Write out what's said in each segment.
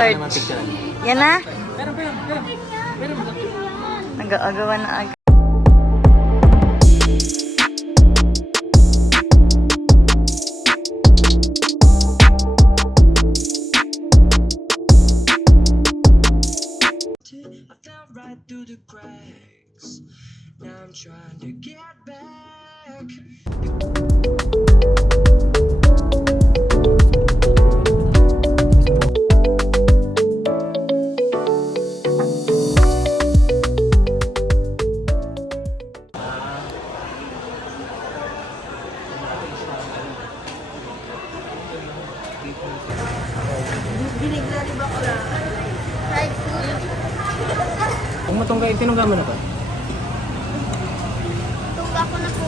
Yan na? Nag-aagawan na agad. Now I'm trying to get back. Binigla ba ko lang? Fried food. Kung matungga, tinungga mo na ba? Tungga ko na po.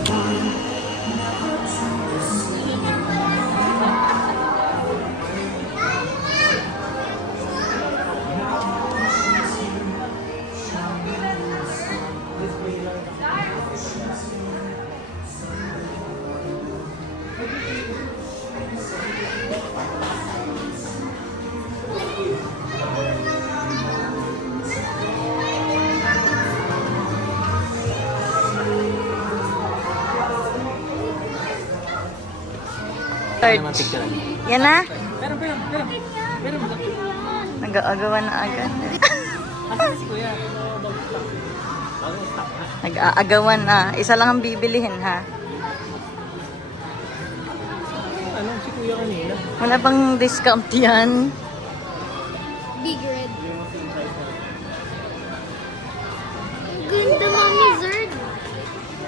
Yan na? Nag-aagawan na agad. Nag-aagawan na. Isa lang ang bibilihin, ha? Anong si kuya kanina? Wala bang discount yan? Big red. Ang ganda, Mami Zerd.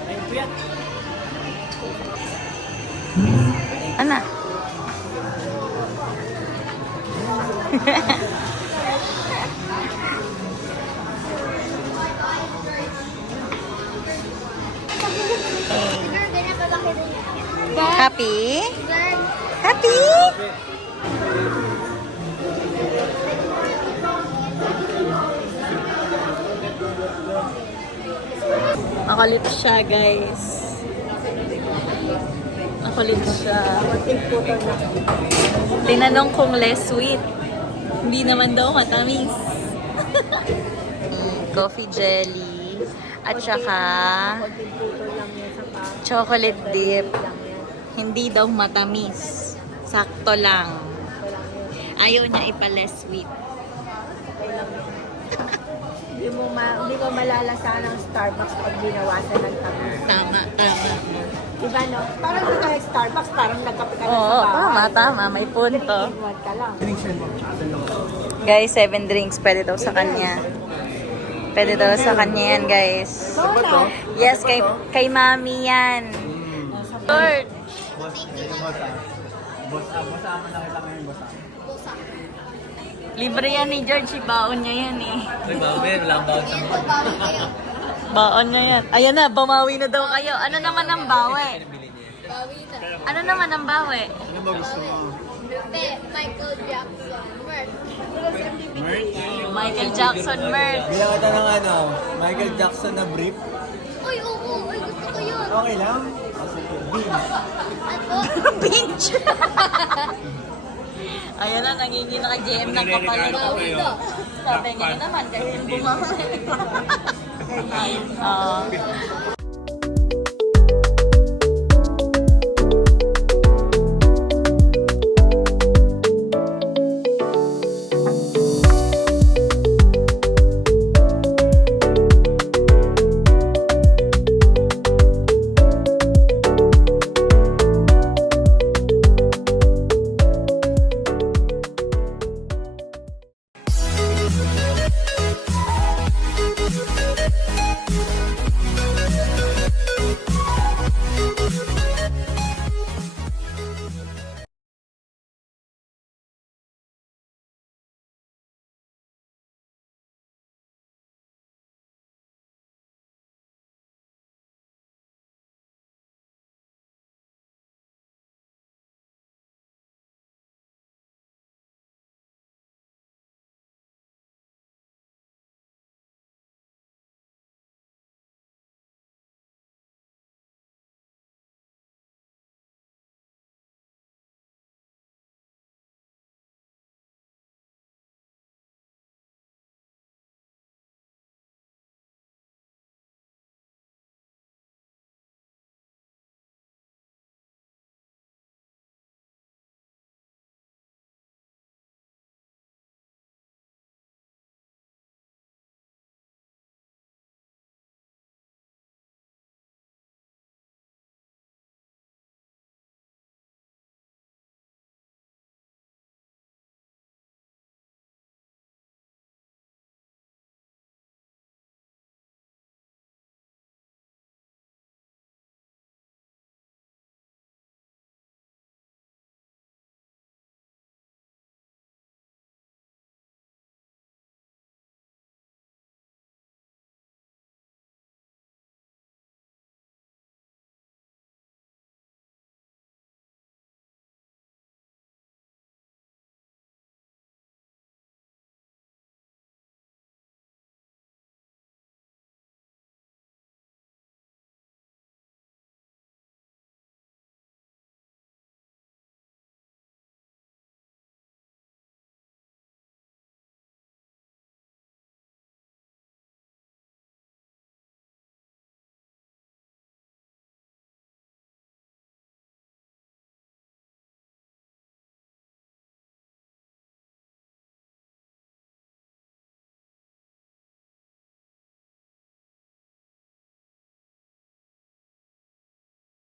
Ay, kuya. Ana? Zerd, ganyan kalaki rin. Happy? Zerd. Happy? Makulit siya, guys. Makulit siya. Tinanong kung less sweet. Hindi naman daw matamis. Coffee jelly. At saka chocolate dip. Hindi daw matamis. Sakto lang. Ayaw niya ipa-less sweet. Hindi mo malalasahan ng Starbucks pag binawasan ng tamis. Tama, tama. Diba no? Parang hindi ka Starbucks, parang nagkape ka na Oo, sa bahay. tama. May punto. Iwan ka lang. Guys, 7 drinks. Pwede daw sa kanya. Pwede daw sa kanya yan, guys. Yes, kay mami yan. Lord. Libre yan ni George. Baon niya yan eh. Uy, bawi. Wala ang bawat sa mga. Baon niya yan. Ayan na, bumawi na daw kayo. Ano naman ang bawi? Bawi na. Ano naman ang bawi? Ano ba gusto mo? Michael Jackson. Merch. Michael Jackson merch. Bilang kita ng ano, Michael Jackson na brief. Uy, oo. Uy, gusto ko yun. Okay lang? Beans. Ano? Pinch! Ayan na, nangingin na ka-GM ng kapalit. Bawi na. Sabi niya naman, kasi bumawi.